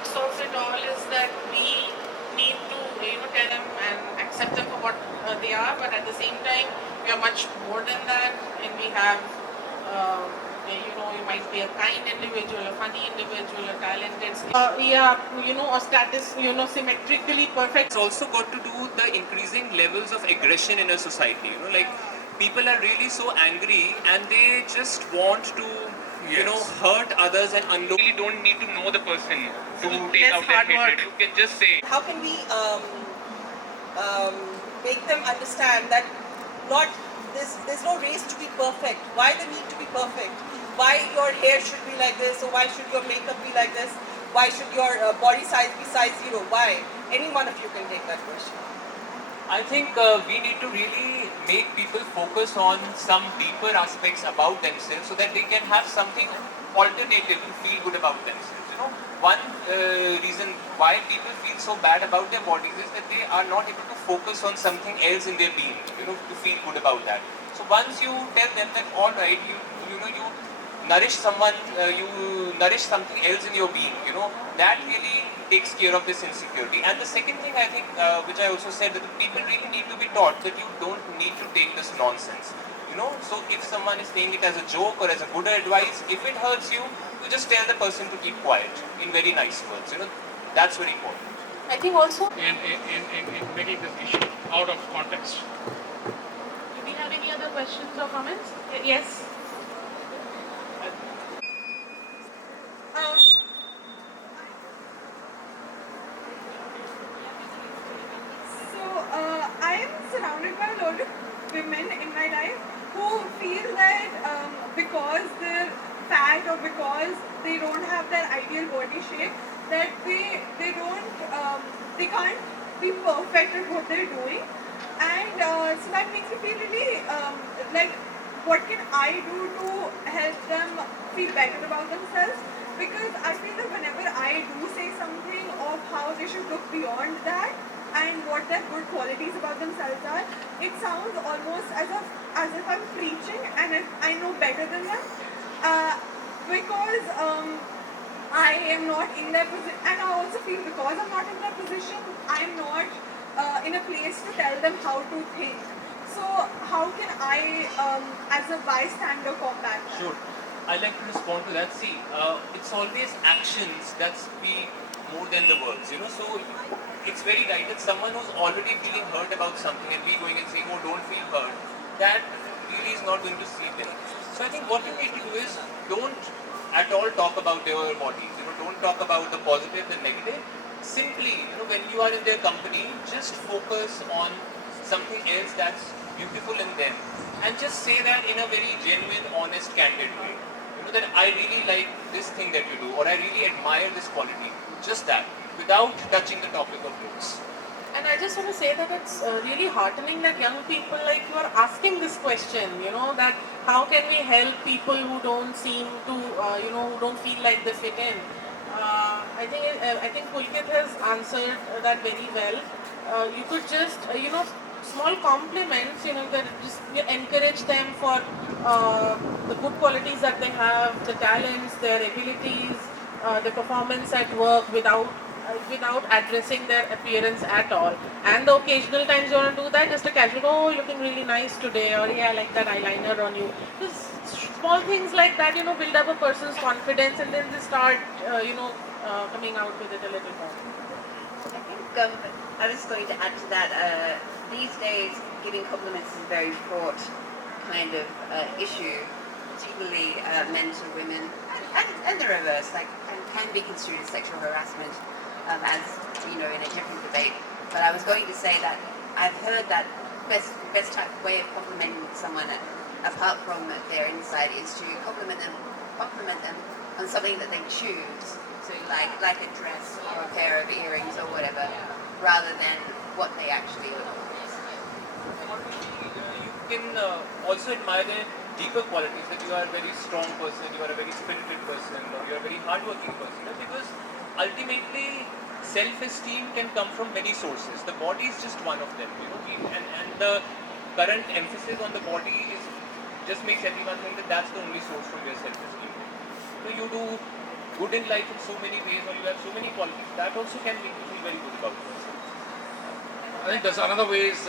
crux of it all is that we need to tell them and accept them for what they are, but at the same time we are much more than that, and we have you might be a kind individual, a funny individual, a talented, a status, symmetrically perfect. It's also got to do with the increasing levels of aggression in a society. Like people are really so angry and they just want to, hurt others and unload. You really don't need to know the person to take out their hatred. You can just say. How can we um, make them understand that not there's no race to be perfect. Why the need to be perfect? Why your hair should be like this, or why should your makeup be like this? Why should your body size be size 0? Why? Any one of you can take that question. I think we need to really make people focus on some deeper aspects about themselves so that they can have something alternative to feel good about themselves. One reason why people feel so bad about their bodies is that they are not able to focus on something else in their being, to feel good about that. So once you tell them that all right, you nourish someone, you nourish something else in your being, that really takes care of this insecurity. And the second thing I think, which I also said, that people really need to be taught that you don't need to take this nonsense. So if someone is saying it as a joke or as a good advice, if it hurts you, you just tell the person to keep quiet in very nice words. That's very important. I think also In making this issue out of context. do we have any other questions or comments? Yes. I am surrounded by a lot of women in my life who feel that because they're fat or because they don't have their ideal body shape, that they don't they can't be perfect at what they're doing, and so that makes me feel really like what can I do to help them feel better about themselves? Because I feel that whenever I do say something of how they should look beyond that and what their good qualities about themselves are, it sounds almost as if I'm preaching and if I know better than them. Because I am not in their position, and I also feel because I'm not in their position, I'm not in a place to tell them how to think. So how can I, as a bystander, combat that? Sure. I'd like to respond to that. See, it's always actions that speak more than the words, So it's very right that someone who's already feeling hurt about something and we going and saying, oh, don't feel hurt, that really is not going to see them. So I think what you need to do is don't at all talk about their bodies, don't talk about the positive and negative. Simply, when you are in their company, just focus on something else that's beautiful in them and just say that in a very genuine, honest, candid way. That I really like this thing that you do, or I really admire this quality. Just that, without touching the topic of looks. And I just want to say that it's really heartening that young people like you are asking this question, that how can we help people who don't seem to, who don't feel like they fit in. I think Pulkit has answered that very well. You could just, small compliments, that just encourage them for the good qualities that they have, the talents, their abilities, the performance at work without addressing their appearance at all. And the occasional times you want to do that, just a casual, oh, you're looking really nice today, or yeah, I like that eyeliner on you. Just small things like that, build up a person's confidence, and then they start, coming out with it a little more. I think I was going to add to that. These days, giving compliments is a very fraught kind of issue, particularly men to women, and the reverse, and can be construed as sexual harassment, as in a different debate. But I was going to say that I've heard that best type of way of complimenting someone, apart from their inside, is to compliment them on something that they choose. So like a dress or a pair of earrings or whatever, rather than what they actually look like. You can also admire their deeper qualities, that you are a very strong person, you are a very spirited person, or you are a very hardworking person. Because ultimately, self-esteem can come from many sources. The body is just one of them. And the current emphasis on the body just makes everyone think that that's the only source from your self-esteem. So you do good in life in so many ways, or you have so many qualities, that also can make you feel very good about yourself. I think there's another way is